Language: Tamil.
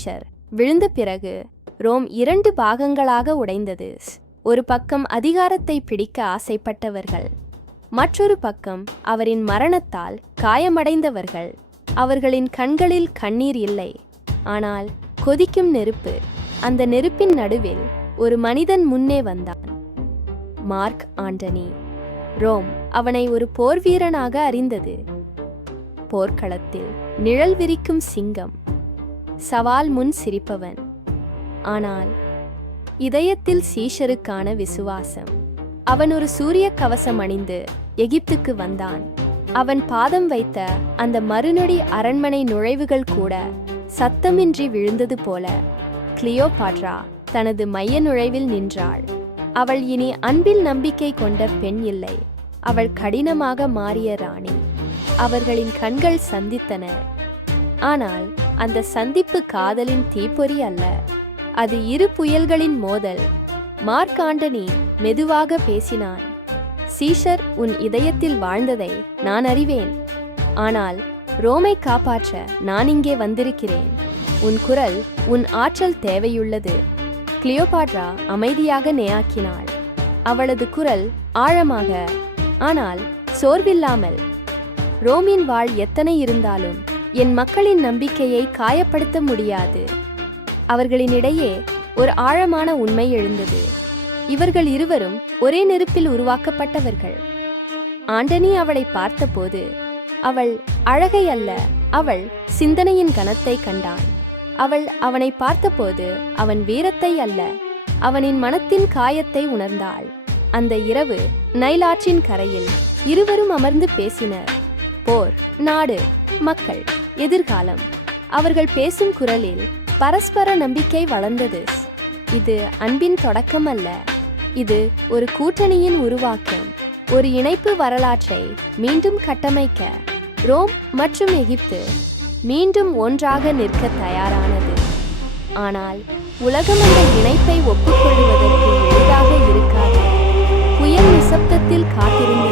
சீஷர் விழுந்த பிறகு ரோம் இரண்டு பாகங்களாக உடைந்தது. ஒரு பக்கம் அதிகாரத்தை பிடிக்க ஆசைப்பட்டவர்கள் மற்றொரு பக்கம் அவரின் மரணத்தால் காயமடைந்தவர்கள். அவர்களின் கண்களில் கண்ணீர் இல்லை. ஆனால் கொதிக்கும் நெருப்பு அந்த நெருப்பின் நடுவில் ஒரு மனிதன் முன்னே வந்தான். மார்க் ஆண்டனி ரோம் அவனை ஒரு போர்வீரனாக அறிந்தது. போர்க்களத்தில் நிழல் விரிக்கும் சிங்கம் சவால் முன் சிரிப்பவன். ஆனால் இதயத்தில் சீஷருக்கான விசுவாசம். அவன் ஒரு சூரிய கவசம் அணிந்து எகிப்துக்கு வந்தான். அவன் பாதம் வைத்த அந்த மறுநொடி அரண்மனை நுழைவுகள் கூட சத்தமின்றி விழுந்தது போல கிளியோபாட்ரா தனது மைய நுழைவில் நின்றாள். அவள் இனி அன்பில் நம்பிக்கை கொண்ட பெண் இல்லை. அவள் கடினமாக மாறிய ராணி. அவர்களின் கண்கள் சந்தித்தன. ஆனால் அந்த சந்திப்பு காதலின் தீப்பொறி அல்ல. அது இரு புயல்களின் மோதல். மார்க் ஆண்டனி மெதுவாக பேசினான். சீஷர் உன் இதயத்தில் வாழ்ந்ததை நான் அறிவேன். ஆனால் ரோமை காப்பாற்ற நான் இங்கே வந்திருக்கிறேன். உன் குரல் உன் ஆற்றல் தேவையுள்ளது. கிளியோபாட்ரா அமைதியாக நேயாக்கினாள். அவளது குரல் ஆழமாக ஆனால் சோர்வில்லாமல். ரோமின் வாழ் எத்தனை இருந்தாலும் என் மக்களின் நம்பிக்கையை காயப்படுத்த முடியாது. அவர்களினிடையே ஒரு ஆழமான உண்மை எழுந்தது. இவர்கள் இருவரும் ஒரே நெருப்பில் உருவாக்கப்பட்டவர்கள். ஆண்டனி அவளை பார்த்தபோது அவள் அழகை அல்ல அவள் சிந்தனையின் கனத்தை கண்டான் அவள் அவனை பார்த்தபோது அவன் வீரத்தை அல்ல அவனின் மனத்தின் காயத்தை உணர்ந்தாள். அந்த இரவு நைலாற்றின் கரையில் இருவரும் அமர்ந்து பேசினர். போர் நாடு மக்கள் எதிர்காலம். அவர்கள் பேசும் குரலில் பரஸ்பர நம்பிக்கை வளர்ந்தது. இது அன்பின் தொடக்கம் அல்ல. இது ஒரு கூட்டணியின் உருவாக்கம். ஒரு இணைப்பு வரலாற்றை மீண்டும் கட்டமைக்க ரோம் மற்றும் எகிப்து மீண்டும் ஒன்றாக நிற்க தயாரானது. ஆனால் உலகம் அந்த இணைப்பை ஒப்புக்கொள்வதற்கு எளிதாக இருக்காது. புயல் நிசப்தத்தில் காத்திருந்த